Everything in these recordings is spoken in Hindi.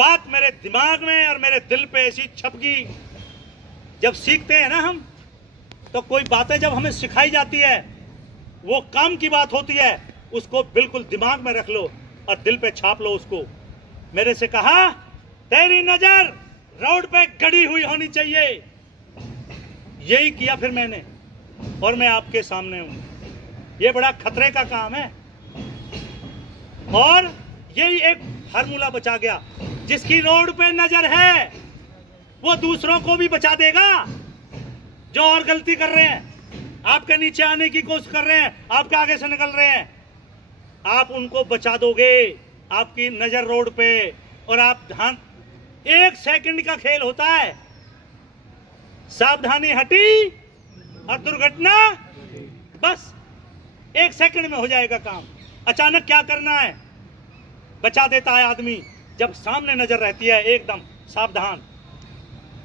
बात मेरे दिमाग में और मेरे दिल पे ऐसी छप गई। जब सीखते हैं ना हम, तो कोई बातें जब हमें सिखाई जाती है, वो काम की बात होती है, उसको बिल्कुल दिमाग में रख लो और दिल पे छाप लो उसको। मेरे से कहा, तेरी नजर रोड पे गड़ी हुई होनी चाहिए। यही किया फिर मैंने, और मैं आपके सामने हूं। ये बड़ा खतरे का काम है, और यही एक फार्मूला बचा गया। जिसकी रोड पे नजर है वो दूसरों को भी बचा देगा। जो और गलती कर रहे हैं, आपके नीचे आने की कोशिश कर रहे हैं, आपके आगे से निकल रहे हैं, आप उनको बचा दोगे। आपकी नजर रोड पे, और आप ध्यान, 1 सेकंड का खेल होता है। सावधानी हटी और दुर्घटना बस 1 सेकंड में हो जाएगा काम। अचानक क्या करना है, बचा देता है आदमी। जब सामने नजर रहती है, एकदम सावधान।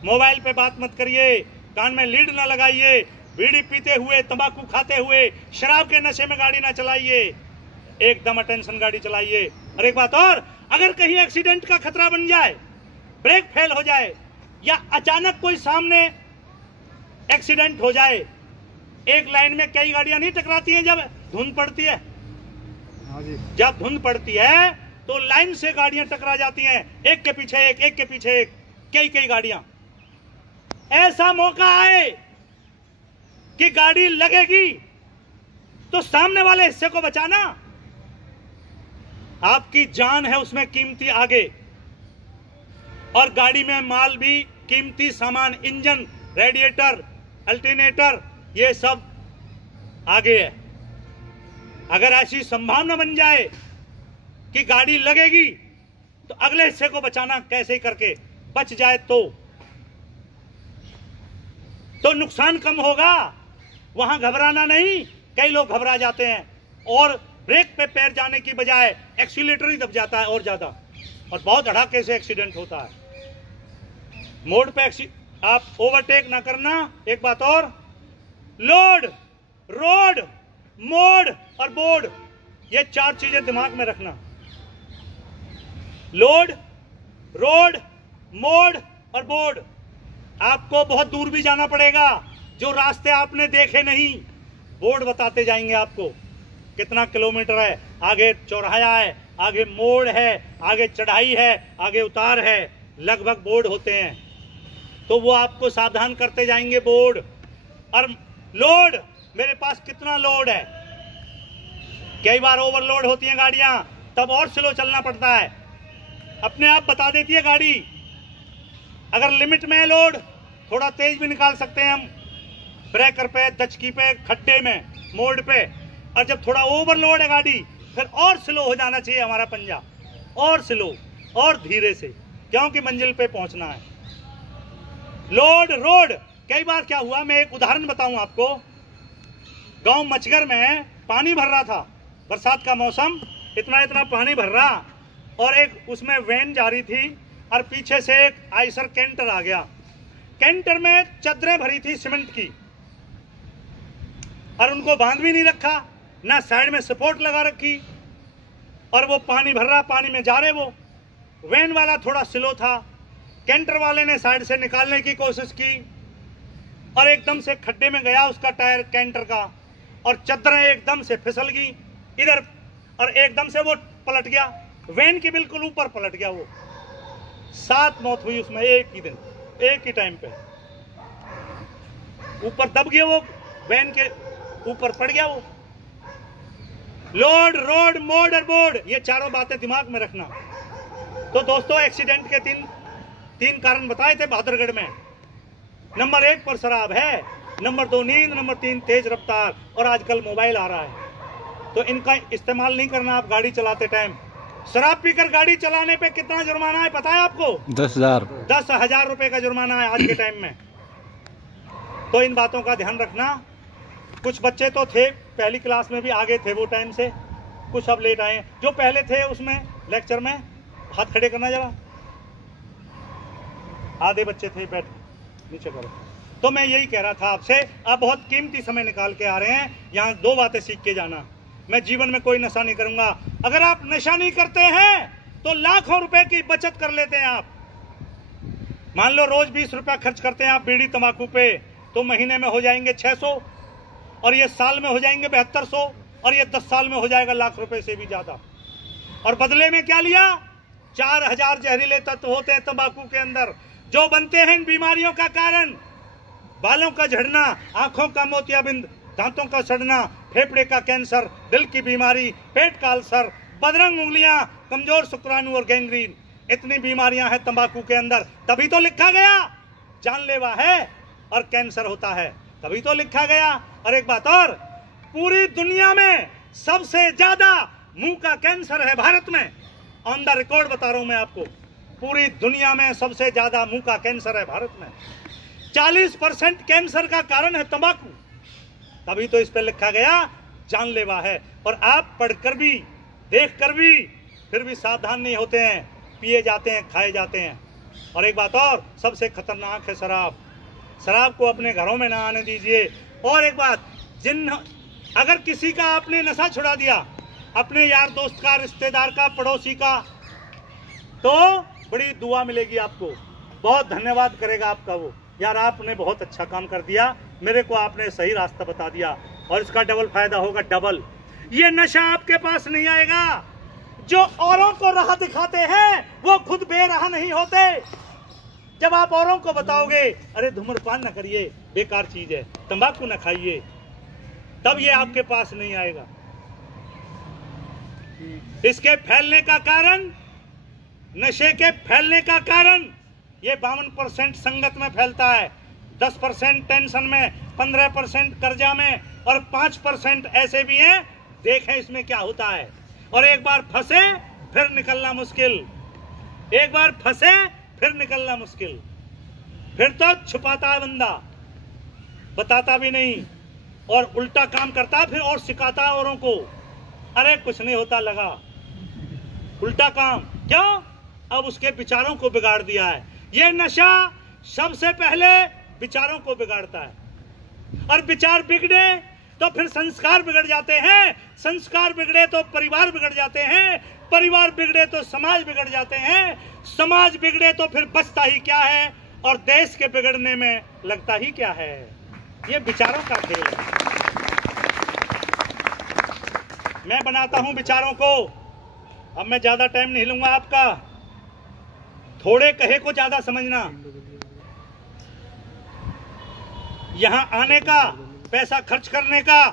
मोबाइल पे बात मत करिए, कान में लीड ना लगाइए, बीड़ी पीते हुए, तंबाकू खाते हुए, शराब के नशे में गाड़ी ना चलाइए, एकदम अटेंशन गाड़ी चलाइए। और एक बात और, अगर कहीं एक्सीडेंट का खतरा बन जाए, ब्रेक फेल हो जाए, या अचानक कोई सामने एक्सीडेंट हो जाए, एक लाइन में कई गाड़ियां नहीं टकराती हैं जब धुंध पड़ती है। जब धुंध पड़ती है तो लाइन से गाड़ियां टकरा जाती हैं, एक के पीछे एक, एक के पीछे एक, कई गाड़ियां। ऐसा मौका आए कि गाड़ी लगेगी तो सामने वाले हिस्से को बचाना। आपकी जान है उसमें कीमती आगे, और गाड़ी में माल भी कीमती सामान, इंजन, रेडिएटर, अल्टरनेटर, ये सब आगे है। अगर ऐसी संभावना बन जाए कि गाड़ी लगेगी तो अगले हिस्से को बचाना कैसे करके बच जाए तो नुकसान कम होगा। वहां घबराना नहीं। कई लोग घबरा जाते हैं और ब्रेक पे पैर जाने की बजाय एक्सीलेटर ही दब जाता है और ज्यादा, और बहुत धड़ाके से एक्सीडेंट होता है। मोड़ पे आप ओवरटेक ना करना। एक बात और, लोड, रोड, मोड़ और बोर्ड, ये 4 चीजें दिमाग में रखना। लोड, रोड, मोड़ और बोर्ड। आपको बहुत दूर भी जाना पड़ेगा, जो रास्ते आपने देखे नहीं, बोर्ड बताते जाएंगे आपको कितना किलोमीटर है, आगे चौराहा है, आगे मोड़ है, आगे चढ़ाई है, आगे उतार है, लगभग बोर्ड होते हैं, तो वो आपको सावधान करते जाएंगे बोर्ड। और लोड, मेरे पास कितना लोड है। कई बार ओवरलोड होती हैं गाड़ियां, तब और स्लो चलना पड़ता है, अपने आप बता देती है गाड़ी। अगर लिमिट में है लोड, थोड़ा तेज भी निकाल सकते हैं हम, ब्रेकर पे, दचकी पे, खड्डे में, मोड़ पे। और जब थोड़ा ओवरलोड है गाड़ी, फिर और स्लो हो जाना चाहिए हमारा पंजा, और स्लो और धीरे से, क्योंकि मंजिल पे पहुंचना है। Load, road. कई बार क्या हुआ, मैं एक उदाहरण बताऊं आपको। गांव मचगर में पानी भर रहा था, बरसात का मौसम, इतना पानी भर रहा, और एक उसमें वैन जा रही थी, और पीछे से एक आइसर कैंटर आ गया। कैंटर में चद्दरें भरी थी सीमेंट की, और उनको बांध भी नहीं रखा, ना साइड में सपोर्ट लगा रखी, और वो पानी भर रहा, पानी में जा रहे वो। वैन वाला थोड़ा स्लो था, कैंटर वाले ने साइड से निकालने की कोशिश की, और एकदम से खड्डे में गया उसका टायर कैंटर का, और चद्दरें एकदम से फिसल गई इधर, और एकदम से वो पलट गया, वैन के बिल्कुल ऊपर पलट गया वो। 7 मौत हुई उसमें एक ही दिन, एक ही टाइम पे। ऊपर दब गया वो, वैन के ऊपर पड़ गया वो। लोड, रोड, मोड़ और बोर्ड, ये चारों बातें दिमाग में रखना। तो दोस्तों, एक्सीडेंट के तीन कारण बताए थे बहादुरगढ़ में। नंबर 1 पर शराब है, नंबर 2 नींद, नंबर 3 तेज रफ्तार, और आजकल मोबाइल आ रहा है, तो इनका इस्तेमाल नहीं करना आप गाड़ी चलाते टाइम। शराब पीकर गाड़ी चलाने पे कितना जुर्माना है पता है आपको? 10,000 रुपए का जुर्माना है आज के टाइम में। तो इन बातों का ध्यान रखना। कुछ बच्चे तो थे पहली क्लास में भी आगे थे वो टाइम से, कुछ अब लेट आए। जो पहले थे उसमें लेक्चर में हाथ खड़े करना जरा, आधे बच्चे थे, बैठ नीचे करो। तो मैं यही कह रहा था आपसे, आप बहुत कीमती समय निकाल के आ रहे हैं, यहाँ 2 बातें सीख के जाना। मैं जीवन में कोई नशा नहीं करूंगा। अगर आप नशा नहीं करते हैं तो लाखों रुपए की बचत कर लेते हैं आप। मान लो रोज 20 रुपया खर्च करते हैं आप बीड़ी तंबाकू पे, तो महीने में हो जाएंगे 600, और ये साल में हो जाएंगे 7200, और ये 10 साल में हो जाएगा लाख रुपए से भी ज्यादा। और बदले में क्या लिया? 4000 जहरीले तत्व होते हैं तंबाकू के अंदर, जो बनते हैं इन बीमारियों का कारण। बालों का झड़ना, आंखों का मोतियाबिंद, दांतों का सड़ना, फेफड़े का कैंसर, दिल की बीमारी, पेट का अल्सर, बदरंग उंगलियां, कमजोर शुक्राणु और गैंग्रीन, इतनी बीमारियां हैं तंबाकू के अंदर। तभी तो लिखा गया जानलेवा है और कैंसर होता है, तभी तो लिखा गया। और एक बात और, पूरी दुनिया में सबसे ज्यादा मुंह का कैंसर है भारत में। ऑन द रिकॉर्ड बता रहा हूं मैं आपको, पूरी दुनिया में सबसे ज्यादा मुंह का कैंसर है भारत में। 40% कैंसर का कारण है तंबाकू, तभी तो इस पे लिखा गया जानलेवा है। और आप पढ़कर भी, देखकर भी, फिर भी सावधान नहीं होते हैं, पिए जाते हैं, खाए जाते हैं। और एक बात और, सबसे खतरनाक है शराब। शराब को अपने घरों में ना आने दीजिए। और एक बात, अगर किसी का आपने नशा छुड़ा दिया, अपने यार दोस्त का, रिश्तेदार का, पड़ोसी का, तो बड़ी दुआ मिलेगी आपको, बहुत धन्यवाद करेगा आपका वो, यार आपने बहुत अच्छा काम कर दिया, मेरे को आपने सही रास्ता बता दिया। और इसका डबल फायदा होगा, डबल। ये नशा आपके पास नहीं आएगा। जो औरों को राह दिखाते हैं वो खुद बेराह नहीं होते। जब आप औरों को बताओगे अरे धूम्रपान न करिए, बेकार चीज है, तंबाकू न खाइए, तब ये आपके पास नहीं आएगा। इसके फैलने का कारण, नशे के फैलने का कारण, ये 52% संगत में फैलता है, 10% टेंशन में, 15% कर्जा में, और 5% ऐसे भी हैं, देखें इसमें क्या होता है। और एक बार फंसे फिर निकलना मुश्किल, एक बार फंसे फिर निकलना मुश्किल। फिर तो छुपाता है बंदा, बताता भी नहीं, और उल्टा काम करता है फिर, और सिखाता है औरों को, अरे कुछ नहीं होता लगा, उल्टा काम। क्यों? अब उसके विचारों को बिगाड़ दिया है। ये नशा सबसे पहले विचारों को बिगाड़ता है, और विचार बिगड़े तो फिर संस्कार बिगड़ जाते हैं, संस्कार बिगड़े तो परिवार बिगड़ जाते हैं, परिवार बिगड़े तो समाज बिगड़ जाते हैं, समाज बिगड़े तो फिर बचता ही क्या है, और देश के बिगड़ने में लगता ही क्या है। ये विचारों का खेल है। मैं बनाता हूं विचारों को। अब मैं ज्यादा टाइम नहीं लूंगा आपका, थोड़े कहे को ज्यादा समझना। यहां आने का, पैसा खर्च करने का,